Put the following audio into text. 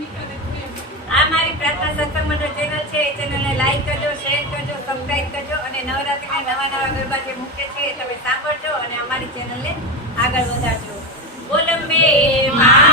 આ મારી પ્રાર્થના સત્સંગ મંડળ ચેનલ છે. એ ચેનલને લાઈક કરજો, શેર કરજો, સબસ્ક્રાઇબ કરજો અને નવરાત્રીના નવા ગરબા જે મૂકે છે એ તમે સાંભળજો અને અમારી ચેનલને આગળ વધારજો. બોલ અંબે માં